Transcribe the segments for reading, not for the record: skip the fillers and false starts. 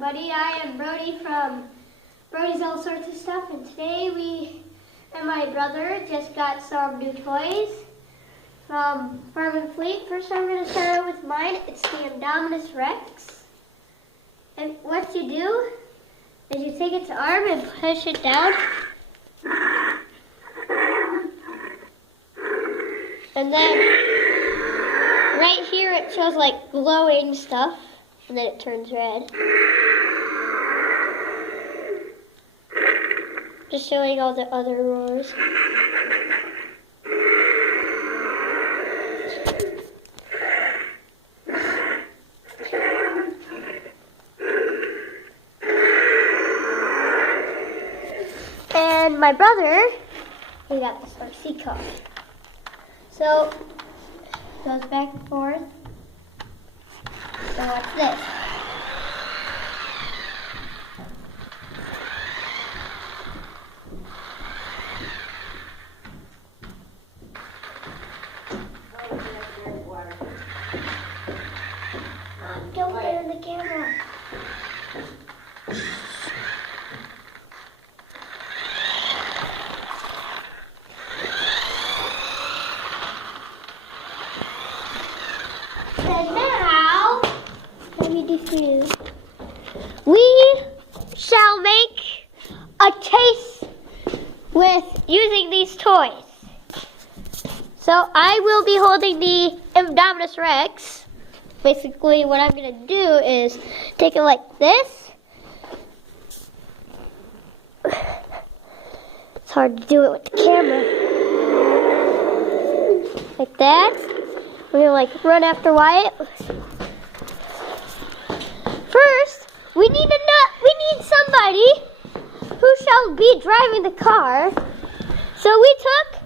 everybody. I am Brody from Brody's All Sorts of Stuff, and today we and my brother just got some new toys from Farm and Fleet. First I'm going to start out with mine. It's the imdomanisrex. And what you do is you take its arm and push it down. And then right here it shows like glowing stuff, and then it turns red. Just showing all the other roars. And my brother, we got this RC car. So, goes back and forth. So what's this? Don't get in the camera. And now, let me do this. We shall make a taste with using these toys. So I will be holding the imdomanisrex. Basically, what I'm going to do is take it like this. It's hard to do it with the camera. Like that. We're going to run after Wyatt. First, we need somebody who shall be driving the car. So we took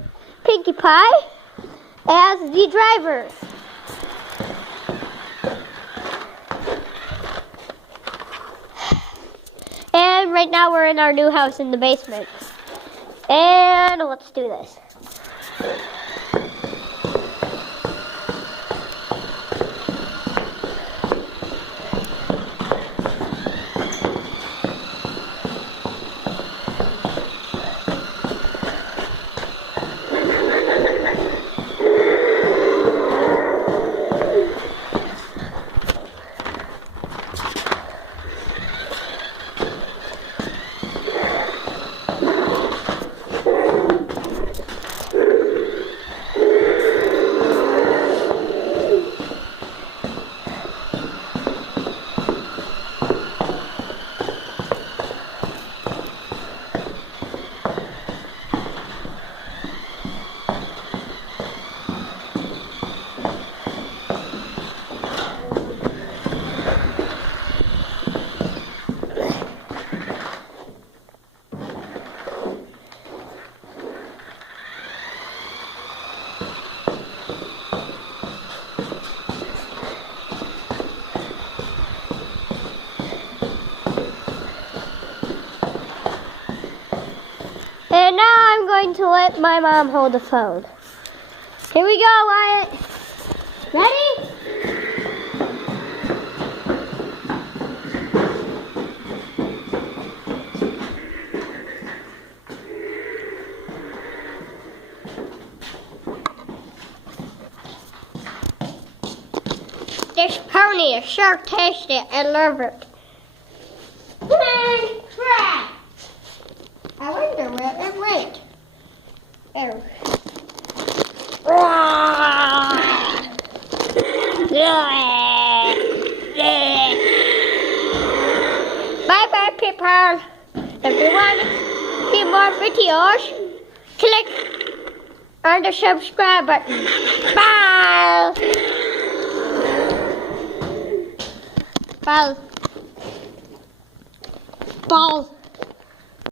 Pinkie Pie as the driver. And right now we're in our new house in the basement. And let's do this. And now I'm going to let my mom hold the phone. Here we go, Wyatt. Ready? This pony is sure tasty and love it. Try. I wonder where it went. There. Bye-bye, people. If you want to see more videos, click on the subscribe button. Bye. Bye. Bye.